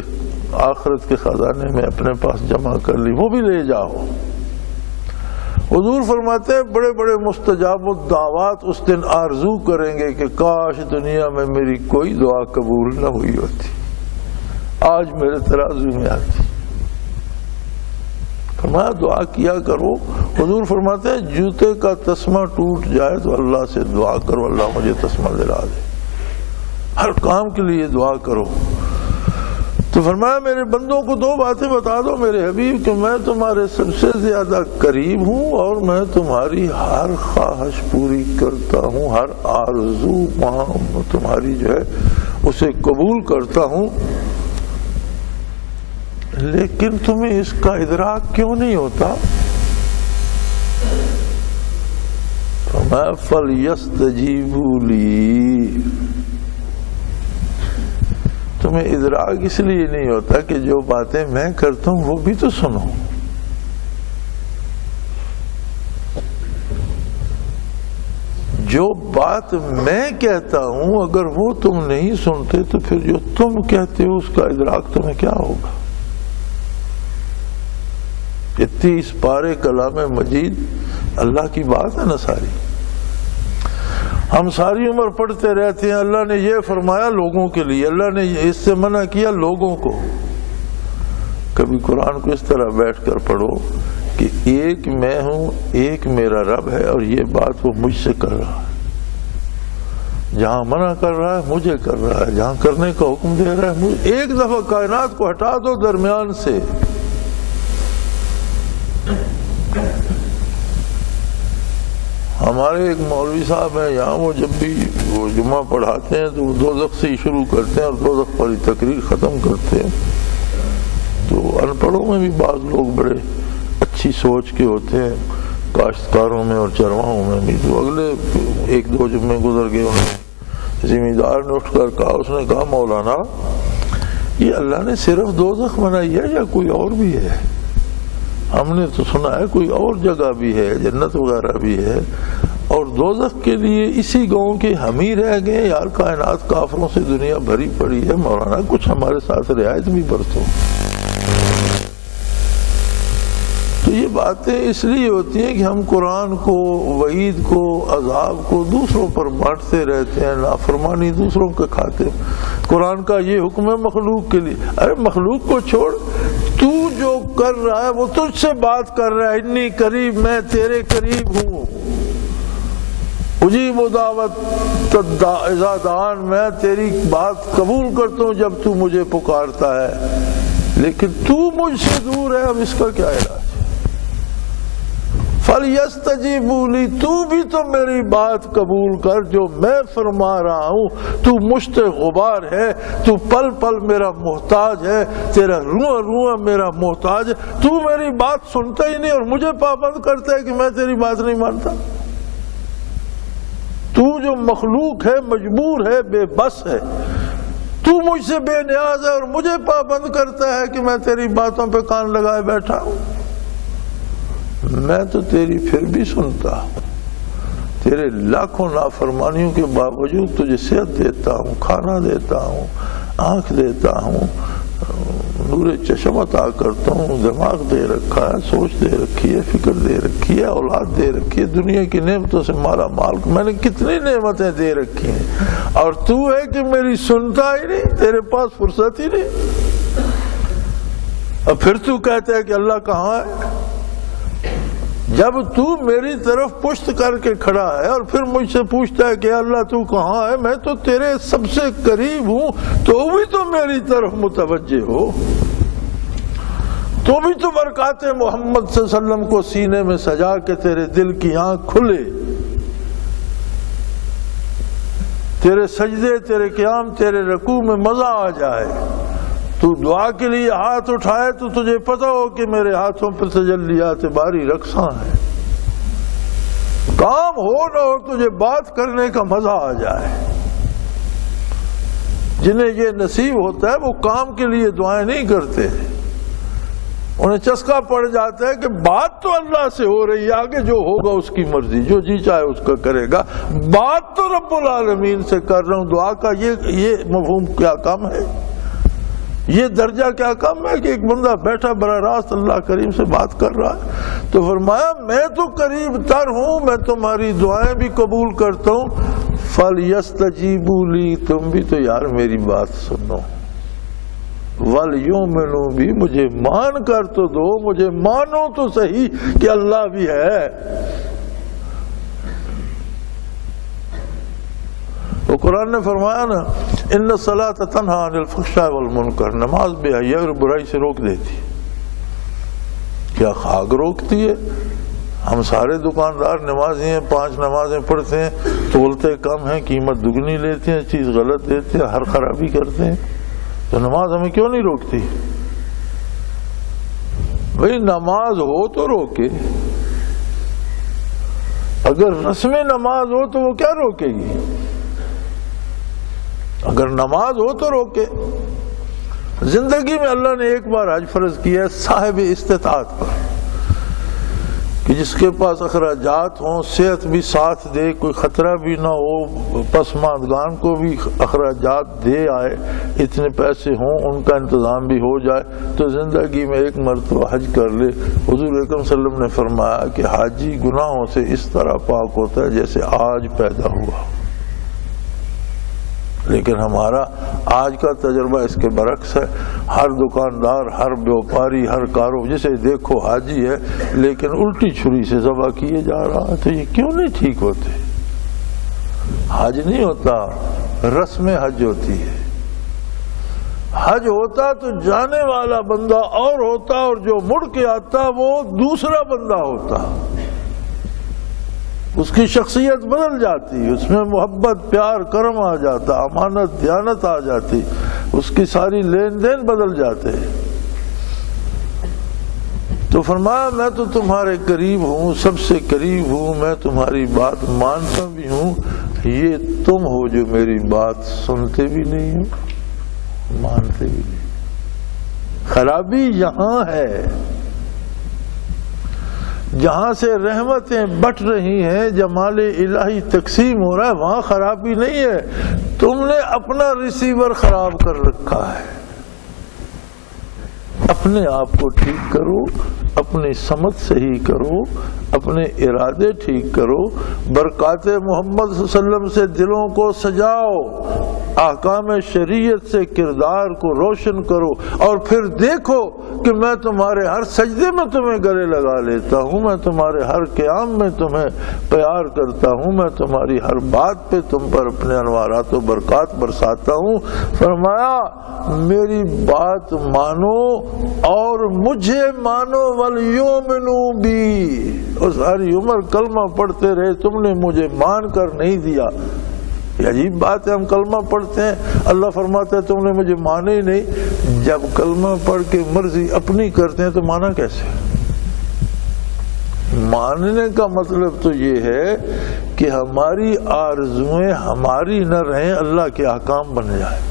آخرت کے خزانے میں اپنے پاس جمع کر لی، وہ بھی لے جاؤ. حضور فرماتے ہیں بڑے بڑے مستجاب الدعوات اس دن آرزو کریں گے کہ کاش دنیا میں میری کوئی دعا قبول نہ ہوئی ہوتی، آج میرے ترازو میں آتی. فرمایا دعا کیا کرو. حضور فرماتے ہیں جوتے کا تسمہ ٹوٹ جائے تو اللہ سے دعا کرو اللہ مجھے تسمہ دلا دے. ہر کام کے لیے دعا کرو. تو فرمایا میرے بندوں کو دو باتیں بتا دو میرے حبیب کہ میں تمہارے سب سے زیادہ قریب ہوں اور میں تمہاری ہر خواہش پوری کرتا ہوں، ہر آرزو تمہاری جو ہے اسے قبول کرتا ہوں. لیکن تمہیں اس کا ادراک کیوں نہیں ہوتا؟ فرمایا فَلْيَسْتَجِيبُوا لِي، تمہیں ادراک اس لیے نہیں ہوتا کہ جو باتیں میں کرتا ہوں وہ بھی تو سنو. جو بات میں کہتا ہوں اگر وہ تم نہیں سنتے تو پھر جو تم کہتے ہو اس کا ادراک تمہیں کیا ہوگا؟ اتنی اس پارے کلام مجید اللہ کی بات ہے نا ساری. ہم ساری عمر پڑھتے رہتے ہیں اللہ نے یہ فرمایا لوگوں کے لیے، اللہ نے اس سے منع کیا لوگوں کو. کبھی قرآن کو اس طرح بیٹھ کر پڑھو کہ ایک میں ہوں، ایک میرا رب ہے اور یہ بات وہ مجھ سے کر رہا ہے. جہاں منع کر رہا ہے مجھے کر رہا ہے، جہاں کرنے کا حکم دے رہا ہے مجھے. ایک دفعہ کائنات کو ہٹا دو درمیان سے. ہمارے ایک مولوی صاحب ہیں یہاں، وہ جب بھی وہ جمعہ پڑھاتے ہیں تو وہ دوزخ سے ہی شروع کرتے ہیں اور دوزخ پر ہی تقریر ختم کرتے ہیں. تو ان پڑھوں میں بھی بعض لوگ بڑے اچھی سوچ کے ہوتے ہیں، کاشتکاروں میں اور چرواہوں میں بھی. تو اگلے ایک دو جمعے گزر گئے، انہیں زمیندار نے اٹھ کر کہا، اس نے کہا مولانا یہ اللہ نے صرف دوزخ بنائی ہے یا کوئی اور بھی ہے؟ ہم نے تو سنا ہے کوئی اور جگہ بھی ہے، جنت وغیرہ بھی ہے، اور دوزخ کے لیے اسی گاؤں کے ہم ہی رہ گئے. یار کائنات کافروں سے دنیا بھری پڑی ہے، مولانا کچھ ہمارے ساتھ رعایت بھی برتو. تو یہ باتیں اس لیے ہوتی ہیں کہ ہم قرآن کو، وعید کو، عذاب کو دوسروں پر بانٹتے رہتے ہیں، نافرمانی دوسروں کے کھاتے. قرآن کا یہ حکم ہے مخلوق کے لیے. ارے مخلوق کو چھوڑ، تو جو کر رہا ہے وہ تجھ سے بات کر رہا ہے. انی قریب، میں تیرے قریب ہوں. اجیب دعوت اذا دعان، میں تیری بات قبول کرتا ہوں جب تو مجھے پکارتا ہے. لیکن تو مجھ سے دور ہے، اب اس کا کیا علاج؟ فَلْيَسْتَجِيبُوا لِي، تو بھی تو میری بات قبول کر جو میں فرما رہا ہوں. تو مشت غبار ہے، تو پل پل میرا محتاج ہے، تیرا روح روح میرا محتاج ہے. تو میری بات سنتا ہی نہیں اور مجھے پابند کرتا ہے کہ میں تیری بات نہیں مانتا. تو جو مخلوق ہے، مجبور ہے، بے بس ہے. تو مجھ سے بے نیاز ہے اور مجھے پابند کرتا ہے کہ میں تیری باتوں پہ کان لگائے بیٹھا ہوں. میں تو تیری پھر بھی سنتا ہوں. تیرے لاکھوں نافرمانیوں کے باوجود تجھے صحت دیتا ہوں، کھانا دیتا ہوں، آنکھ دیتا ہوں، نور چشم عطا کرتا ہوں، دماغ دے رکھا ہے، سوچ دے رکھی ہے، فکر دے رکھی ہے، اولاد دے رکھی ہے. دنیا کی نعمتوں سے مالا مال میں نے کتنی نعمتیں دے رکھی ہیں، اور تو ہے کہ میری سنتا ہی نہیں، تیرے پاس فرصت ہی نہیں. اور پھر تو کہتا ہے کہ اللہ کہاں ہے؟ جب تو میری طرف پشت کر کے کھڑا ہے اور پھر مجھ سے پوچھتا ہے کہ اللہ تو کہاں ہے، میں تو تیرے سب سے قریب ہوں، تو بھی تو میری طرف متوجہ ہو، تو بھی تو برکات محمد صلی اللہ علیہ وسلم کو سینے میں سجا کے تیرے دل کی آنکھ کھلے، تیرے سجدے، تیرے قیام، تیرے رکوع میں مزہ آ جائے، تو دعا کے لیے ہاتھ اٹھائے تو تجھے پتا ہو کہ میرے ہاتھوں پر تجلیات باری رقصاں ہیں، کام ہو نہ ہو تجھے بات کرنے کا مزہ آ جائے۔ جنہیں یہ نصیب ہوتا ہے وہ کام کے لیے دعائیں نہیں کرتے، انہیں چسکا پڑ جاتا ہے کہ بات تو اللہ سے ہو رہی ہے، آگے جو ہوگا اس کی مرضی، جو جی چاہے اس کا کرے گا، بات تو رب العالمین سے کر رہا ہوں۔ دعا کا یہ مفہوم کیا کم ہے، یہ درجہ کیا کم ہے کہ ایک بندہ بیٹھا براہ راست اللہ کریم سے بات کر رہا ہے۔ تو فرمایا میں تو قریب تر ہوں، میں تمہاری دعائیں بھی قبول کرتا ہوں، فَلْيَسْتَجِيبُوا لِي، تم بھی تو یار میری بات سنو، وَلْيُؤْمِنُوا بِي، مجھے مان کر تو دو، مجھے مانو تو صحیح کہ اللہ بھی ہے۔ وہ قرآن نے فرمایا نا ان الصلاۃ تنہی عن الفحشاء والمنکر، نماز بے حیائی اور برائی سے روک دیتی۔ کیا خاک روکتی ہے؟ ہم سارے دکاندار نمازی ہیں، 5 نمازیں پڑھتے ہیں، تولتے کم ہیں، قیمت دگنی لیتے ہیں، چیز غلط دیتے ہیں، ہر خرابی کرتے ہیں، تو نماز ہمیں کیوں نہیں روکتی؟ بھئی نماز ہو تو روکے، اگر رسم نماز ہو تو وہ کیا روکے گی؟ اگر نماز ہو تو روکے۔ زندگی میں اللہ نے ایک بار حج فرض کیا ہے صاحب استطاعت پر، کہ جس کے پاس اخراجات ہوں، صحت بھی ساتھ دے، کوئی خطرہ بھی نہ ہو، پسماندگان کو بھی اخراجات دے آئے، اتنے پیسے ہوں، ان کا انتظام بھی ہو جائے، تو زندگی میں ایک مرتبہ حج کر لے۔ حضور اکرم صلی اللہ علیہ وسلم نے فرمایا کہ حاجی گناہوں سے اس طرح پاک ہوتا ہے جیسے آج پیدا ہوا۔ لیکن ہمارا آج کا تجربہ اس کے برعکس ہے، ہر دکاندار، ہر بیوپاری، ہر کارو جسے دیکھو حاجی ہے، لیکن الٹی چھری سے ذبح کیے جا رہا ہے۔ تو یہ کیوں نہیں ٹھیک ہوتے؟ حج نہیں ہوتا، رسم حج ہوتی ہے۔ حج ہوتا تو جانے والا بندہ اور ہوتا، اور جو مڑ کے آتا وہ دوسرا بندہ ہوتا، اس کی شخصیت بدل جاتی، اس میں محبت، پیار، کرم آ جاتا، امانت، دیانت آ جاتی، اس کی ساری لین دین بدل جاتے۔ تو فرمایا میں تو تمہارے قریب ہوں، سب سے قریب ہوں، میں تمہاری بات مانتا بھی ہوں، یہ تم ہو جو میری بات سنتے بھی نہیں ہو، مانتے بھی نہیں۔ خرابی یہاں ہے، جہاں سے رحمتیں بٹ رہی ہیں، جمال الہی تقسیم ہو رہا ہے، وہاں خرابی نہیں ہے، تم نے اپنا ریسیور خراب کر رکھا ہے۔ اپنے آپ کو ٹھیک کرو، اپنی سمت صحیح کرو، اپنے ارادے ٹھیک کرو، برکات محمد صلی اللہ علیہ وسلم سے دلوں کو سجاؤ، احکام شریعت سے کردار کو روشن کرو، اور پھر دیکھو کہ میں تمہارے ہر سجدے میں تمہیں گلے لگا لیتا ہوں، میں تمہارے ہر قیام میں تمہیں پیار کرتا ہوں، میں تمہاری ہر بات پہ تم پر اپنے انوارات و برکات برساتا ہوں۔ فرمایا میری بات مانو اور مجھے مانو، وَلْيُؤْمِنُوا بِي، اور ساری عمر کلمہ پڑھتے رہے، تم نے مجھے مان کر نہیں دیا۔ یہ عجیب بات ہے، ہم کلمہ پڑھتے ہیں، اللہ فرماتا ہے تم نے مجھے مانے ہی نہیں۔ جب کلمہ پڑھ کے مرضی اپنی کرتے ہیں تو مانا کیسے؟ ماننے کا مطلب تو یہ ہے کہ ہماری آرزویں ہماری نہ رہیں، اللہ کے احکام بن جائیں۔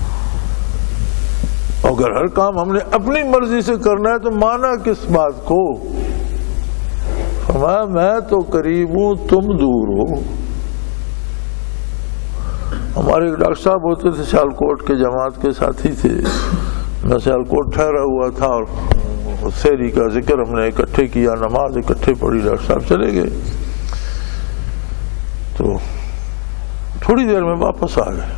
اگر ہر کام ہم نے اپنی مرضی سے کرنا ہے تو مانا کس بات کو؟ فرمایا میں تو قریب ہوں، تم دور ہو۔ ہمارے ایک ڈاکٹر صاحب ہوتے تھے سیالکوٹ کے، جماعت کے ساتھی تھے، میں سیالکوٹ ٹھہرا ہوا تھا اور سحری کا ذکر ہم نے اکٹھے کیا، نماز اکٹھے پڑھی، ڈاکٹر صاحب چلے گئے، تو تھوڑی دیر میں واپس آ گئے،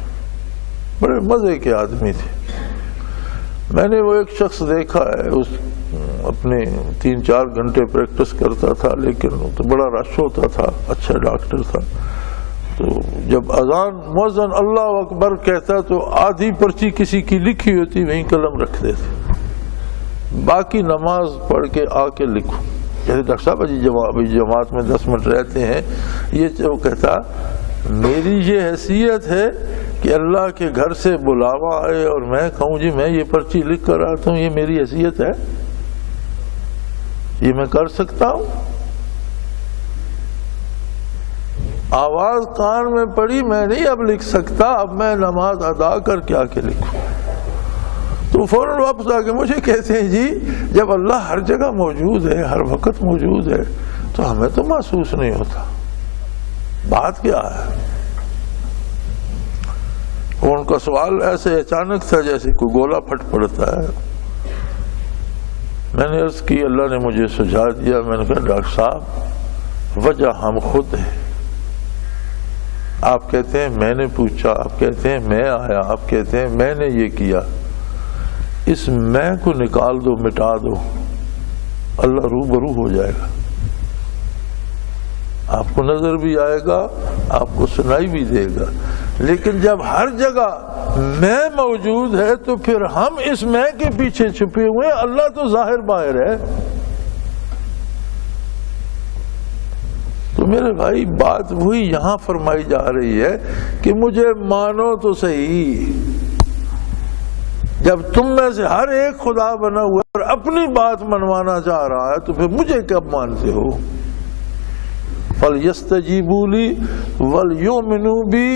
بڑے مزے کے آدمی تھے۔ میں نے وہ ایک شخص دیکھا ہے، اس اپنے 3-4 گھنٹے پریکٹس کرتا تھا، لیکن تو بڑا رش ہوتا تھا، اچھا ڈاکٹر تھا، تو جب اذان مؤذن اللہ اکبر کہتا تو آدھی پرچی کسی کی لکھی ہوتی وہیں قلم رکھ دیتے، باقی نماز پڑھ کے آ کے لکھو۔ جیسے ڈاکٹر صاحب ابھی جماعت میں 10 منٹ رہتے ہیں، یہ وہ کہتا میری یہ حیثیت ہے کہ اللہ کے گھر سے بلاوا آئے اور میں کہوں جی میں یہ پرچی لکھ کر آتا ہوں، یہ میری حیثیت ہے، یہ میں کر سکتا ہوں؟ آواز کان میں پڑی، میں نہیں اب لکھ سکتا، اب میں نماز ادا کر کے آ کے لکھوں۔ تو فوراً واپس آ کے مجھے کہتے ہیں جی جب اللہ ہر جگہ موجود ہے، ہر وقت موجود ہے، تو ہمیں تو محسوس نہیں ہوتا، بات کیا ہے؟ ان کا سوال ایسے اچانک تھا جیسے کوئی گولا پھٹ پڑتا ہے۔ میں نے عرض کی، اللہ نے مجھے سجھا دیا، میں نے کہا ڈاکٹر صاحب وجہ ہم خود ہیں، آپ کہتے ہیں میں نے پوچھا، آپ کہتے ہیں میں آیا، آپ کہتے ہیں میں نے یہ کیا، اس میں کو نکال دو، مٹا دو، اللہ روبرو ہو جائے گا، آپ کو نظر بھی آئے گا، آپ کو سنائی بھی دے گا۔ لیکن جب ہر جگہ میں موجود ہے تو پھر ہم اس میں کے پیچھے چھپے ہوئے، اللہ تو ظاہر باہر ہے۔ تو میرے بھائی بات وہی یہاں فرمائی جا رہی ہے کہ مجھے مانو تو صحیح، جب تم میں سے ہر ایک خدا بنا ہوا اور اپنی بات منوانا چاہ رہا ہے تو پھر مجھے کب مانتے ہو؟ فَلْيَسْتَجِيبُوا لِي وَلْيُؤْمِنُوا بِي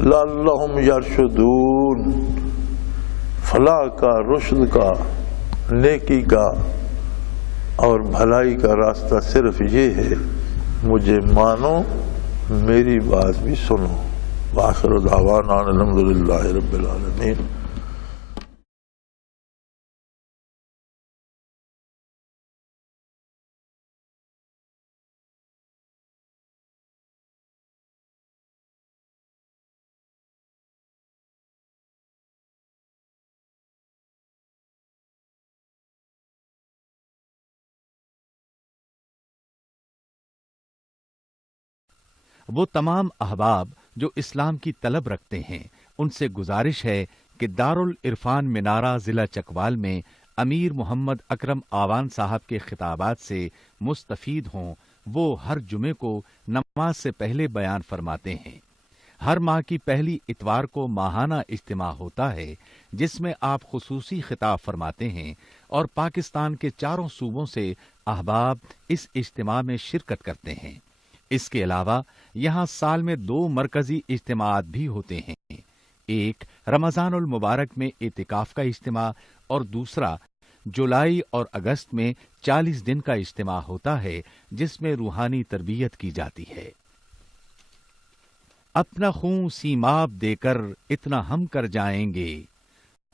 لَعَلَّهُمْ يَرْشُدُونَ۔ فلاح کا، رشد کا، نیکی کا اور بھلائی کا راستہ صرف یہ ہے، مجھے مانو، میری بات بھی سنو۔ وآخر دعوانا الحمدللہ رب العالمین۔ وہ تمام احباب جو اسلام کی طلب رکھتے ہیں ان سے گزارش ہے کہ دارالعرفان منارہ ضلع چکوال میں امیر محمد اکرم آوان صاحب کے خطابات سے مستفید ہوں۔ وہ ہر جمعے کو نماز سے پہلے بیان فرماتے ہیں۔ ہر ماہ کی پہلی اتوار کو ماہانہ اجتماع ہوتا ہے جس میں آپ خصوصی خطاب فرماتے ہیں اور پاکستان کے چاروں صوبوں سے احباب اس اجتماع میں شرکت کرتے ہیں۔ اس کے علاوہ یہاں سال میں 2 مرکزی اجتماعات بھی ہوتے ہیں، ایک رمضان المبارک میں اعتکاف کا اجتماع اور دوسرا جولائی اور اگست میں 40 دن کا اجتماع ہوتا ہے جس میں روحانی تربیت کی جاتی ہے۔ اپنا خون سیماب دے کر اتنا ہم کر جائیں گے،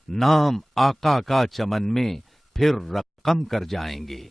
نام آقا کا چمن میں پھر رقم کر جائیں گے۔